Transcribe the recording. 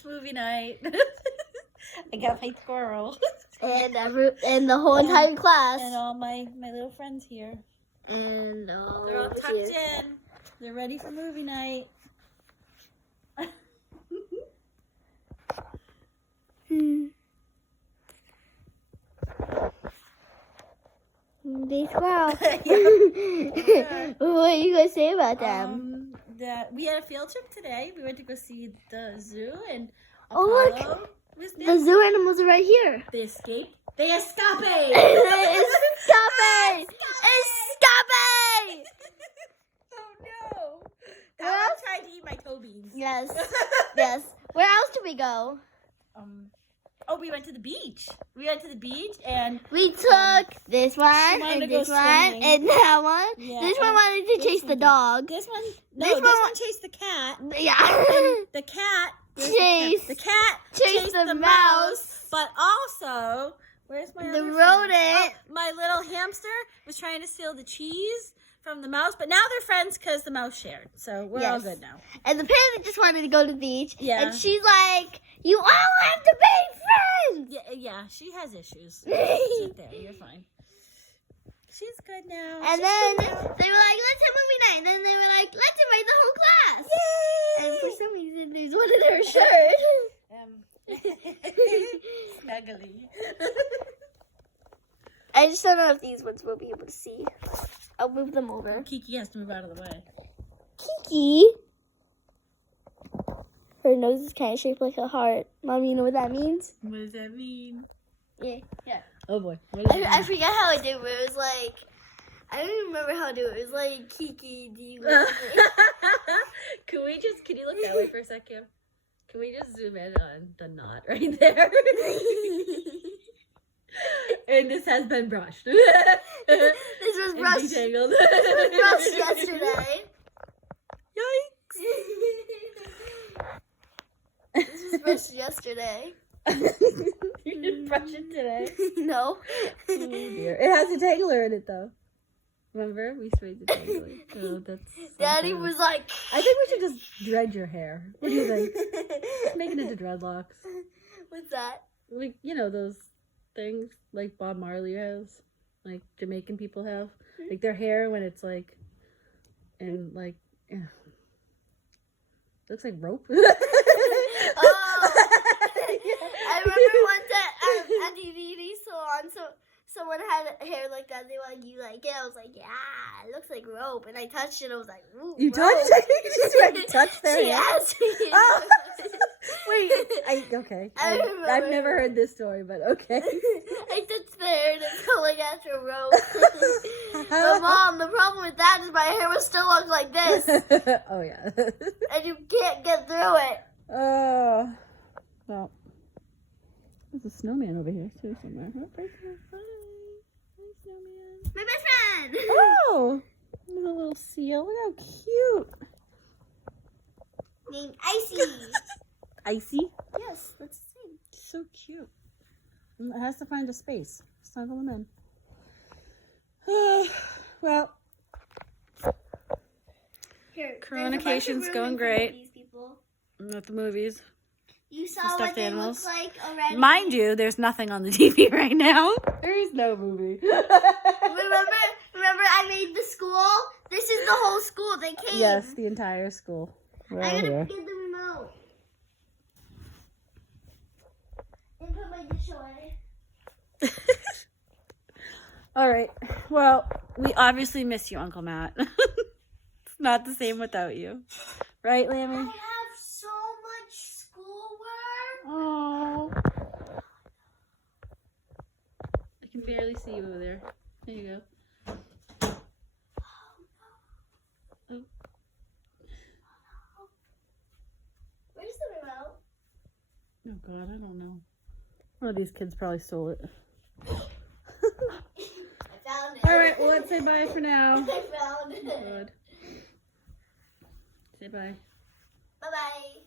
It's movie night. I got my squirrel. And the whole entire class. And all my little friends here. And they're all tucked in. They're ready for movie night. They squirrel. What are you gonna say about them? We had a field trip today. We went to go see the zoo and Oh Apollo look! was there. The zoo animals are right here. They escaped. They escaped. Escape! Escape! Oh no! That one tried to eat my toe beans. Yes. Yes. Where else do we go? We went to the beach. And We took this one and this one and that one. Yeah, this one wanted to chase the dog. This one, this one chased the cat. Yeah. The cat Chased chased the mouse. But also, where's my the other rodent? friend? Oh, my little hamster was trying to steal the cheese from the mouse, but now they're friends because the mouse shared. So we're all good now. And the parrot just wanted to go to the beach. Yeah. And she's like, "You all have to be friends." Yeah, she has issues. Sit there, you're fine. She's good now. And then they were like, "Let's have movie night." And then they were like, "Let's invite the whole class." Yay! And for some reason, there's one in her shirt. Snuggly. I just don't know if these ones will be able to see. I'll move them over. Kiki has to move out of the way. Kiki. Her nose is kind of shaped like a heart. Mom, you know what that means? What does that mean? Yeah. Oh boy. I forgot how I did it, but it was like, I don't even remember how to do it. It was like, Kiki, do you want Can you look that way for a second? Can we just zoom in on the knot right there? And this has been brushed. This was brushed. Detangled. This was brushed yesterday. Yikes. This was brushed yesterday. You didn't brush it today. No. Oh dear. It has a tangler in it though. Remember? We sprayed the tangler. Oh, that's Daddy was like, I think we should just dread your hair. What do you think? Make it into dreadlocks. What's that? Like, you know, those things like Bob Marley has, like Jamaican people have, like their hair when it's like, and like, looks like rope. Oh, I remember once at DVD salon, someone had hair like that. They were like, "You like it?" I was like, "Yeah, it looks like rope." And I touched it. I was like, "Ooh, You rope." touched it? You just like touched their hair? Yes. Oh. Wait, okay. I I've never heard this story, but okay. I touched their hair and it's going after a rope. But Mom, the problem with that is my hair will still look like this. Oh yeah. And you can't get through it. Oh, well, there's a snowman over here too somewhere. Oh, right there. Hi, snowman. My best friend. Oh, there's a little seal. Look how cute. Named Icy. Icy? Yes, that's the same. So cute. It has to find a space. Snuggle them in. Well, Here, Coronication's going great. At the movies. You saw Stuffed what they animals. look like already? Mind you, there's nothing on the TV right now. There is no movie. Remember I made the school? This is the whole school. They came. Yes, the entire school. We're all I'm here. going to get the remote. And put my dish away. All right. Well, we obviously miss you, Uncle Matt. It's not the same without you. Right, I Lammy? have so much schoolwork. Oh. I can barely see you over there. There you go. Oh. Where's the remote? Oh, God, I don't know. One of these kids probably stole it. I found it. All right, well, let's say bye for now. I found it. Good. Say bye. Bye-bye.